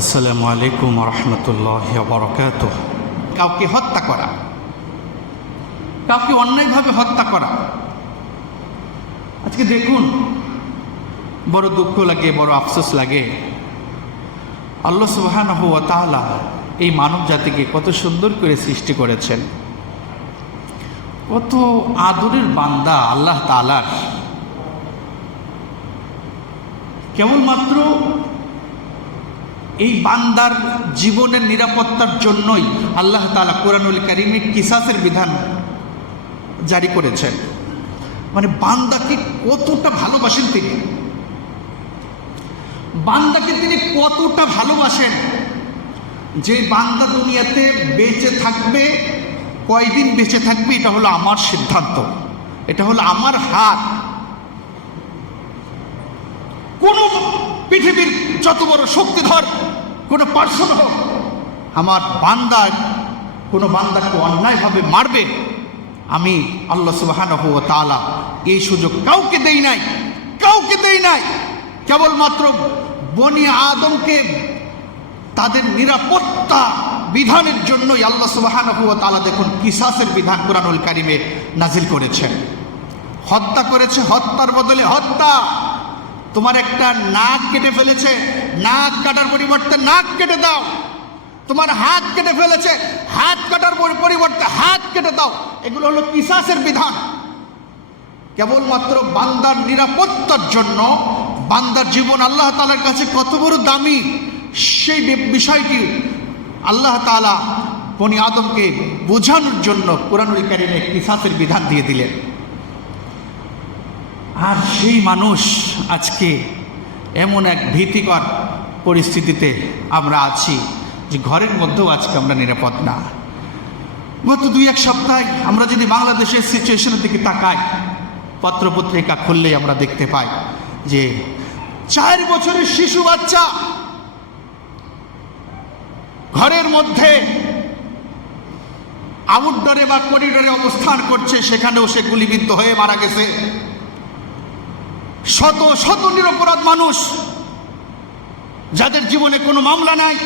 আসসালামু আলাইকুম রহমতুল্লাহি ওয়া বারাকাতুহ। কাউকে হত্যা করা, কাউকে অন্যায়ভাবে হত্যা করা, আজকে দেখুন বড় দুঃখ লাগে, বড় আফসোস লাগে। আল্লাহ সুবহানাহু ওয়া তাআলা এই মানব জাতিকে কত সুন্দর করে সৃষ্টি করেছেন, কত আদরের বান্দা আল্লাহ তাআলার। কেবলমাত্র এই বান্দার জীবনের নিরাপত্তার জন্যই আল্লাহ তাআলা কোরআনুল কারীমে কিসাসের বিধান জারি করেছেন। মানে বান্দাকে কতটা ভালোবাসেন তিনি, বান্দাকে তিনি কতটা ভালোবাসেন যে বান্দা দুনিয়াতে বেঁচে থাকবে, কয়দিন বেঁচে থাকবে এটা হলো আমার সিদ্ধান্ত, এটা হলো আমার হাত। কোন পৃথিবীর যত বড় শক্তিধর কোন পার্সন হোক, আমার বান্দার কোন বান্দাকে অন্যায়ভাবে মারবে, আমি আল্লাহ সুবহানাহু ওয়া তাআলা এই সুযোগ কাউকে দেই নাই, কাউকে দেই নাই। কেবলমাত্র বনি আদমকে তাদের নিরাপত্তা বিধানের জন্যই আল্লাহ সুবহানাহু ওয়া তাআলা দেখুন কিসাসের বিধান কোরআনুল কারীমে নাজিল করেছেন। হত্যা করেছে, হত্যার বদলে হত্যা। তোমার একটা নাক কেটে ফেলেছে, নাক কাটার পরিবর্তে নাক কেটে দাও। তোমার হাত কেটে ফেলেছে, হাত কাটার পরিবর্তে হাত কেটে দাও। এগুলো হলো কিসাসের বিধান। কেবলমাত্র বান্দার নিরাপত্তার জন্য, বান্দার জীবন আল্লাহ তাআলার কাছে কত বড় দামি, সেই বিষয়টি আল্লাহ তাআলা বনি আদমকে বোঝানোর জন্য কোরআনুল কারীমে কিসাসের বিধান দিয়ে দিলেন। আর সেই মানুষ আজকে এমন এক ভীতিকর পরিস্থিতিতে আমরা আছি যে ঘরের মধ্যেও আজকে আমরা নিরাপদ না। গত 2-1 সপ্তাহে আমরা যদি বাংলাদেশের সিচুয়েশনের দিকে তাকাই, পত্রপত্রিকা খুললেই আমরা দেখতে পাই যে 4 বছরের শিশু বাচ্চা ঘরের মধ্যে আউটডোরে বা করিডোরে অবস্থান করছে, সেখানেও সে গুলিবিদ্ধ হয়ে মারা গেছে। শত শত নিরপরাধ মানুষ, যাদের জীবনে কোনো মামলা নাই,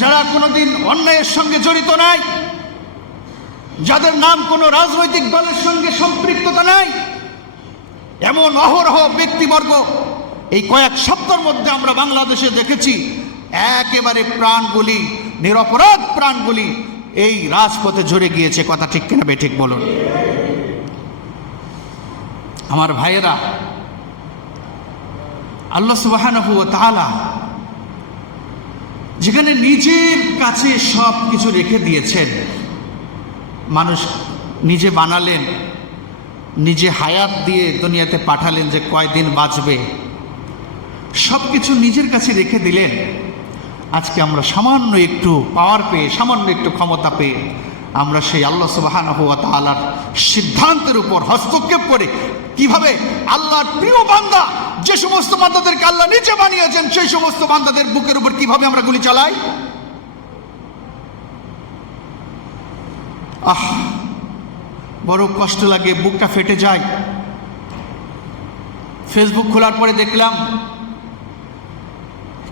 যারা কোনোদিন অন্যায়ের সঙ্গে জড়িত নাই, যাদের নাম কোনো রাজনৈতিক দলের সঙ্গে সম্পৃক্ততা নাই, এমন অহরহ ব্যক্তিবর্গ এই কয়েক সপ্তাহের মধ্যে আমরা বাংলাদেশে দেখেছি। একেবারে প্রাণগুলি, নিরপরাধ প্রাণগুলি এই রাজপথে ঝরে গিয়েছে। কথা ঠিক কিনা বেঠিক বলুন আমার ভাইয়েরা। আল্লাহ সুবহানাহু ওয়া তাআলা যেখানে নিজের কাছে সব কিছু রেখে দিয়েছেন, মানুষ নিজে বানালেন, নিজে হায়াত দিয়ে দুনিয়াতে পাঠালেন যে কয়দিন বাঁচবে, সব কিছু নিজের কাছে রেখে দিলেন। আজকে আমরা সামান্য একটু পাওয়ার পেয়ে, সামান্য একটু ক্ষমতা পেয়ে আমরা সেই আল্লাহ সুবহানাহু ওয়া তাআলার সিদ্ধান্তের উপর হস্তক্ষেপ করে কিভাবে আল্লাহর প্রিয় বান্দা, যে সমস্ত বান্দাদেরকে আল্লাহ নিজে বানিয়েছেন, সেই সমস্ত বান্দাদের বুকের উপর কিভাবে আমরা গুলি চালাই। বড় কষ্ট লাগে, বুকটা ফেটে যায়। ফেসবুক খোলার পরে দেখলাম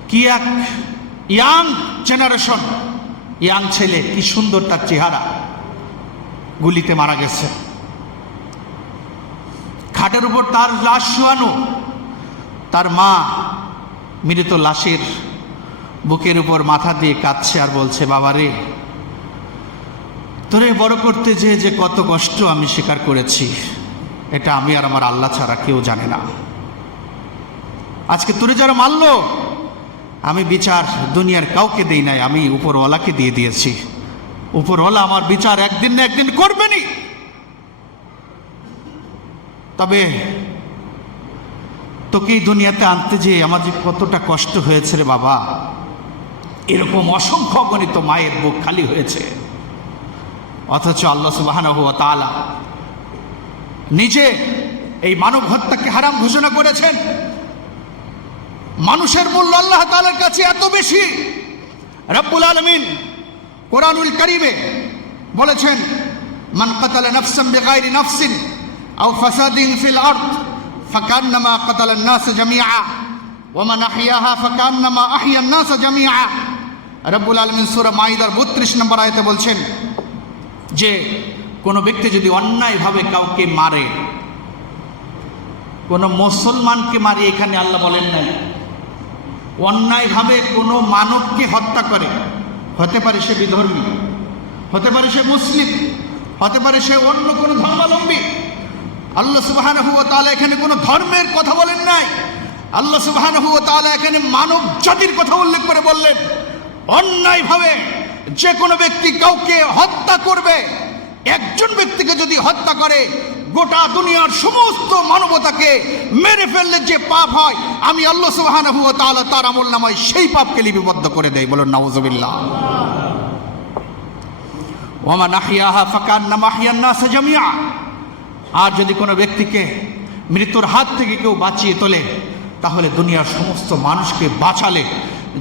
কি এক ইয়াং জেনারেশন, ইয়াং ছেলে, কি সুন্দর তার চেহারা, গুলিতে মারা গেছে। খাটের উপর তার লাশ শোয়ানো, তার মা মৃত লাশের বুকের উপর মাথা দিয়ে কাঁদছে আর বলছে, বাবারে তোরে বড় করতে যে কত কষ্ট আমি স্বীকার করেছি, এটা আমি আর আমার আল্লাহ ছাড়া কেউ জানে না। আজকে তোরে যারা মারলো, আমি বিচার দুনিয়ার কাউকে দেই নাই, আমি উপরওয়ালাকে দিয়ে দিয়েছি। উপরওয়ালা আমার বিচার একদিন না একদিন করবেনই। তবে তোকে এই দুনিয়াতে আনতে যে আমার যে কতটা কষ্ট হয়েছে রে বাবা। এরকম অসংখ্য গণিত মায়ের বুক খালি হয়েছে, অথচ আল্লাহ সুবহানাহু ওয়া তাআলা নিজে এই মানব হত্যাকে হারাম ঘোষণা করেছেন। মানুষের মূল্য আল্লাহ তাআলার কাছে এত বেশি, রব্বুল আলামিন কোরআনুল কারীমে বলেছেন, মান কাতালা নাফসান বিগাইরি নাফসিন আও ফাসাদিন ফিল আরদ ফাকান্নামা কাতালান নাস জামিআ ওয়া মান আহইয়াহা ফাকান্নামা আহইয়ান নাস জামিআ। রব্বুল আলামিন সূরা মাইদার 32 নম্বর আয়াতে বলছেন যে কোনো ব্যক্তি যদি অন্যায়ভাবে কাউকে মারে, কোনো মুসলমানকে মারি এখানে আল্লাহ বলেন নাই, অন্যায়ভাবে কোনো মানবকে হত্যা করে, হতে পারে সে বিধর্মী, হতে পারে সে মুসলিম, হতে পারে সে অন্য কোনো ধর্মাবলম্বী। আল্লাহ সুবহানাহু ওয়া তাআলা এখানে কোনো ধর্মের কথা বলেন নাই, আল্লাহ সুবহানাহু ওয়া তাআলা এখানে মানব জাতির কথা উল্লেখ করে বললেন অন্যায়ভাবে যে কোনো ব্যক্তি কাউকে হত্যা করবে, একজন ব্যক্তিকে যদি হত্যা করে গোটা দুনিয়ার সমস্ত মানবতাকে মেরে ফেললে যে পাপ হয়, আমি আল্লাহ সুবহানাহু ওয়া তাআলা তার আমলনামায় সেই পাপকে লিপিবদ্ধ করে দেয়। বলুন নাউযুবিল্লাহ। ওয়া মান আহইয়াহা ফাকান্নামা আহইয়ান নাস জামিআ। আর যদি কোনো ব্যক্তিকে মৃত্যুর হাত থেকে কেউ বাঁচিয়ে তোলে, তাহলে দুনিয়ার সমস্ত মানুষকে বাঁচালে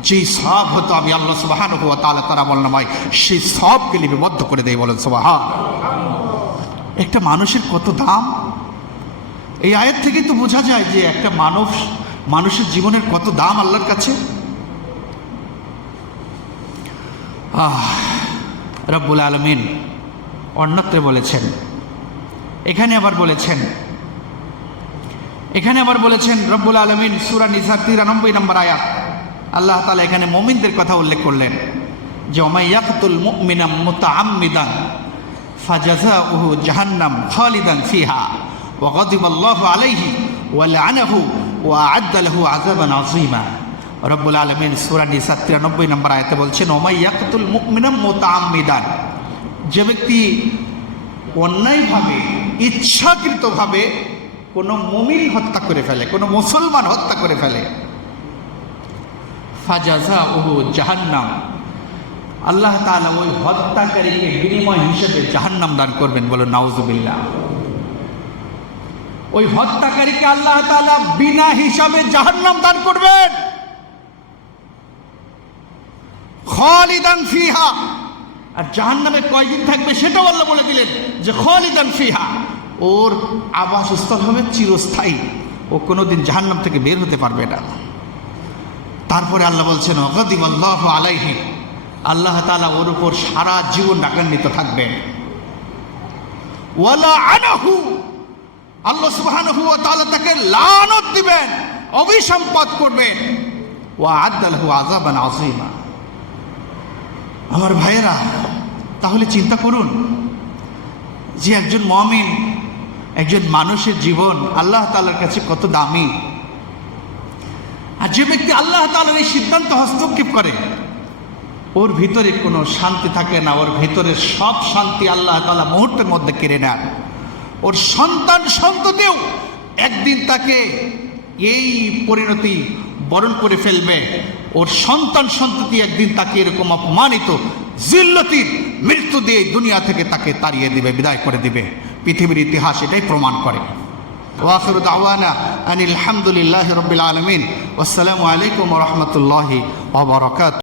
যেই সওয়াব হতো, আমি আল্লাহ সুবহানাহু ওয়া তাআলা তার আমলনামায় সেই সওয়াবকে লিপিবদ্ধ করে দেয়। বলেন সুবহান। একটা মানুষের কত দাম! এই আয়াত থেকে তো বোঝা যায় যে একটা মানুষের জীবনের কত দাম আল্লাহর কাছে। রব্বুল আলামিন অন্যত্র বলেছেন, এখানে আবার বলেছেন রব্বুল আলামিন সূরা নিসা 93 নম্বর আয়াত, আল্লাহ তাআলা এখানে মুমিনদের কথা উল্লেখ করলেন যে ওয়া মান ইয়াকতুল মুমিনা মুতাআম্মিদান ফাজাযাউহু জাহান্নাম খালিদান ফিহা ওয়া গাদিবাল্লাহু আলাইহি ওয়া লা'নাহু ওয়া আ'আদ্দা লাহু আযাবান আযীমা। রব্বুল আলামিন সূরা নিসা 93 নম্বর আয়াতে বলছেন ওয়া মান ইয়াকতুল মুমিনা মুতাআম্মিদান, যে ব্যক্তি অন্যায়ভাবে ইচ্ছাকৃতভাবে কোনো মুমিন হত্যা করে ফেলে, কোনো মুসলমান হত্যা করে ফেলে, ফাজাযাউহু জাহান্নাম, আল্লাহ তাআলা ওই হত্যাকারীকে বিনিময় হিসেবে জাহান্নাম দান করবেন। বলো নাউযুবিল্লাহ। ওই হত্যাকারীকে আল্লাহ তাআলা বিনা হিসাবে জাহান্নাম দান করবেন। খালিদান ফিহা, আর জাহান্নামে কয়দিন থাকবে সেটাও আল্লাহ বলে দিলেন যে খালিদান ফিহা, ওর আবাসস্থল হবে চিরস্থায়ী, ও কোনোদিন জাহান্নাম থেকে বের হতে পারবে না। তারপরে আল্লাহ বলছেন গাদিবাল্লাহু আলাইহি, আল্লাহ তাআলা ওর উপর সারা জীবন রাগান্বিত থাকবেন। ওয়ালা আনাহু, আল্লাহ সুবহানাহু ওয়া তাআলা তাকে লানত দিবেন, অভিসম্পাত করবেন। ওয়া আ'আদ্দা লাহু আযাবান আযীমা। আমার ভাইয়েরা, তাহলে চিন্তা করুন যে একজন মুমিন, একজন মানুষের জীবন আল্লাহ তাআলার কাছে কত দামি। আর যে ব্যক্তি আল্লাহ তাআলার এই সিদ্ধান্ত হস্তক্ষেপ করে, ওর ভিতরে কোনো শান্তি থাকে না, ওর ভিতরে সব শান্তি আল্লাহ তাআলা মুহূর্তের মধ্যে কেড়ে নেন। ওর সন্তান সন্ততিও একদিন তাকে এই পরিণতি বরণ করে ফেলবে। ওর সন্তান সন্ততি একদিন তাকে এরকম অপমানিত জিল্লতির মৃত্যু দিয়ে দুনিয়া থেকে তাকে তাড়িয়ে দিবে, বিদায় করে দিবে। পৃথিবীর ইতিহাস এটাই প্রমাণ করে। ওয়া আখিরু দাওয়ানা আনিল হামদুলিল্লাহি রাব্বিল আলামিন। ওয়াসসালামু আলাইকুম ওয়া রাহমাতুল্লাহি ওয়া বারাকাতুহু।